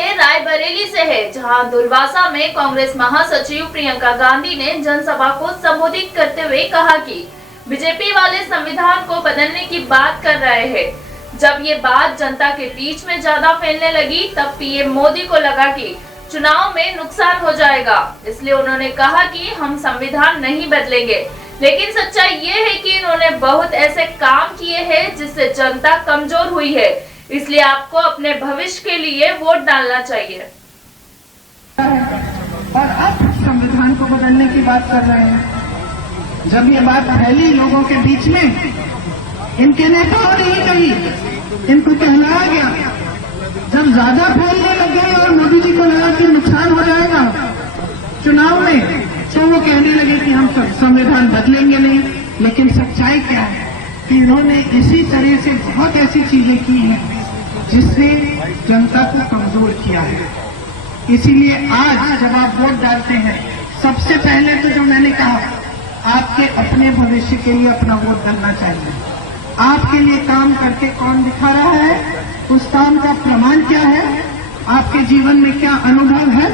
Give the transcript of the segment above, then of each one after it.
के रायबरेली से है, जहां दुलवासा में कांग्रेस महासचिव प्रियंका गांधी ने जनसभा को संबोधित करते हुए कहा कि बीजेपी वाले संविधान को बदलने की बात कर रहे हैं। जब ये बात जनता के बीच में ज्यादा फैलने लगी, तब पीएम मोदी को लगा कि चुनाव में नुकसान हो जाएगा, इसलिए उन्होंने कहा कि हम संविधान नहीं बदलेंगे। लेकिन सच्चाई ये है कि इन्होंने बहुत ऐसे काम किए हैं जिससे जनता कमजोर हुई है, इसलिए आपको अपने भविष्य के लिए वोट डालना चाहिए। और अब संविधान को बदलने की बात कर रहे हैं। जब ये बात फैली लोगों के बीच में, इनके नेताओं ने ही कही, इनको कहलाया गया। जब ज्यादा फैलने लगे और मोदी जी को लगा कि नुकसान हो जाएगा चुनाव में, तो वो कहने लगे कि हम संविधान बदलेंगे नहीं। लेकिन सच्चाई क्या है कि इन्होंने इसी तरह से बहुत ऐसी चीजें की हैं जिससे जनता को कमजोर किया है। इसीलिए आज जब आप वोट डालते हैं, सबसे पहले तो जो मैंने कहा, आपके अपने भविष्य के लिए अपना वोट डालना चाहिए। आपके लिए काम करके कौन दिखा रहा है, उस काम का प्रमाण क्या है, आपके जीवन में क्या अनुभव है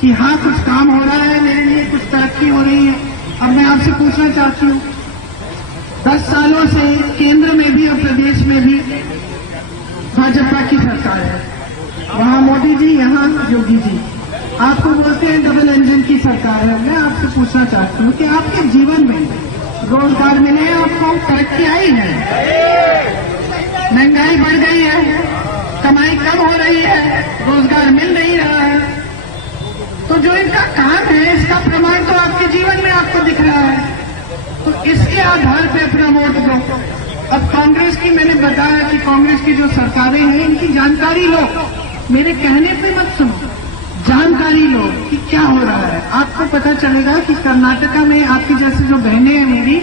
कि हाँ कुछ काम हो रहा है, मेरे लिए कुछ तरक्की हो रही है। अब मैं आपसे पूछना चाहती हूँ, 10 सालों से केंद्र में भी और प्रदेश में भी भाजपा की सरकार है। वहाँ मोदी जी, यहाँ योगी जी। आपको बोलते हैं डबल इंजन की सरकार है। मैं आपसे पूछना चाहती हूँ कि आपके जीवन में रोजगार मिले, आपको तरक्की आई है, महंगाई बढ़ गई है, कमाई कम हो रही है, रोजगार मिल नहीं रहा है, तो जो इनका काम है इसका प्रमाण तो आपके जीवन में आपको दिख रहा है। तो इसके आधार पर अपना वोट दो। अब कांग्रेस की, मैंने बताया कि कांग्रेस की जो सरकारें हैं, इनकी जानकारी लो, मेरे कहने पे मत सुनो, जानकारी लो कि क्या हो रहा है। आपको पता चलेगा कि कर्नाटका में आपकी जैसे जो बहनें हैं, मेरी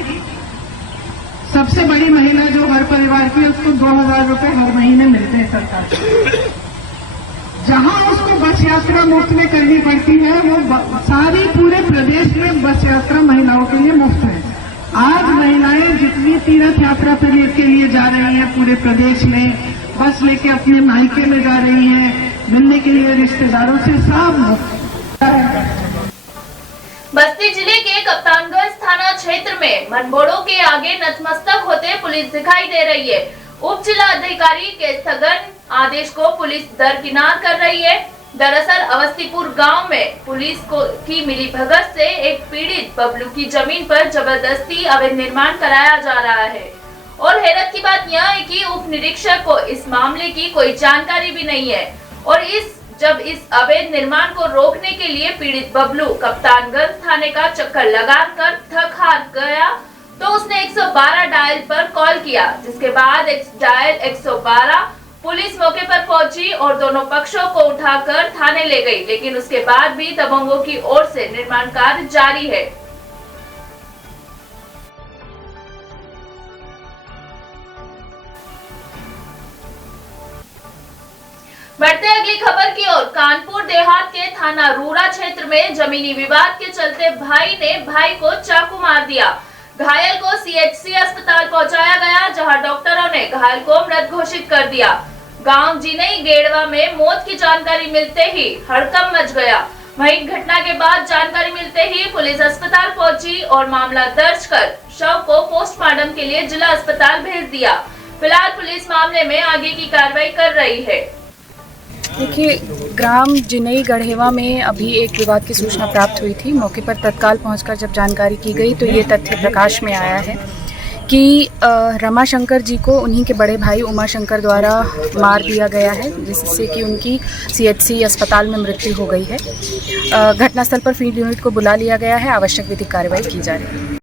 सबसे बड़ी महिला जो हर परिवार की है, उसको 2000 रुपए हर महीने मिलते हैं सरकार से। जहां उसको बस यात्रा मुफ्त में करनी पड़ती है, वो सारी पूरे प्रदेश में बस यात्रा महिलाओं के लिए मुफ्त है। आज महिलाएं जितनी तीर्थ यात्रा के लिए जा रही हैं पूरे प्रदेश में, बस लेके अपने मायके में जा रही हैं, मिलने के लिए रिश्तेदारों से, सब बस्ती जिले के कप्तानगंज थाना क्षेत्र में मनबोड़ो के आगे नतमस्तक होते पुलिस दिखाई दे रही है। उप जिला अधिकारी के स्थगन आदेश को पुलिस दरकिनार कर रही है। दरअसल अवस्थीपुर गांव में पुलिस की मिलीभगत से एक पीड़ित बबलू की जमीन पर जबरदस्ती अवैध निर्माण कराया जा रहा है। और हैरत की बात यह है कि उप निरीक्षक को इस मामले की कोई जानकारी भी नहीं है। और जब इस अवैध निर्माण को रोकने के लिए पीड़ित बबलू कप्तानगंज थाने का चक्कर लगाकर थक हार गया, तो उसने 112 डायल पर कॉल किया, जिसके बाद डायल 112 पुलिस मौके पर पहुंची और दोनों पक्षों को उठाकर थाने ले गई। लेकिन उसके बाद भी दबंगों की ओर से निर्माण कार्य जारी है। बढ़ते अगली खबर की ओर। कानपुर देहात के थाना रूरा क्षेत्र में जमीनी विवाद के चलते भाई ने भाई को चाकू मार दिया। घायल को सीएचसी अस्पताल पहुंचाया गया, जहां डॉक्टरों ने घायल को मृत घोषित कर दिया। गांव जिनई गेड़वा में मौत की जानकारी मिलते ही हड़कंप मच गया। वहीं घटना के बाद जानकारी मिलते ही पुलिस अस्पताल पहुंची और मामला दर्ज कर शव को पोस्टमार्टम के लिए जिला अस्पताल भेज दिया। फिलहाल पुलिस मामले में आगे की कार्रवाई कर रही है। देखिए, ग्राम जिनई गढ़ेवा में अभी एक विवाद की सूचना प्राप्त हुई थी। मौके पर तत्काल पहुंचकर जब जानकारी की गई तो ये तथ्य प्रकाश में आया है कि रमाशंकर जी को उन्हीं के बड़े भाई उमाशंकर द्वारा मार दिया गया है, जिससे कि उनकी सीएचसी अस्पताल में मृत्यु हो गई है। घटनास्थल पर फील्ड यूनिट को बुला लिया गया है, आवश्यक विधिक कार्रवाई की जा रही है।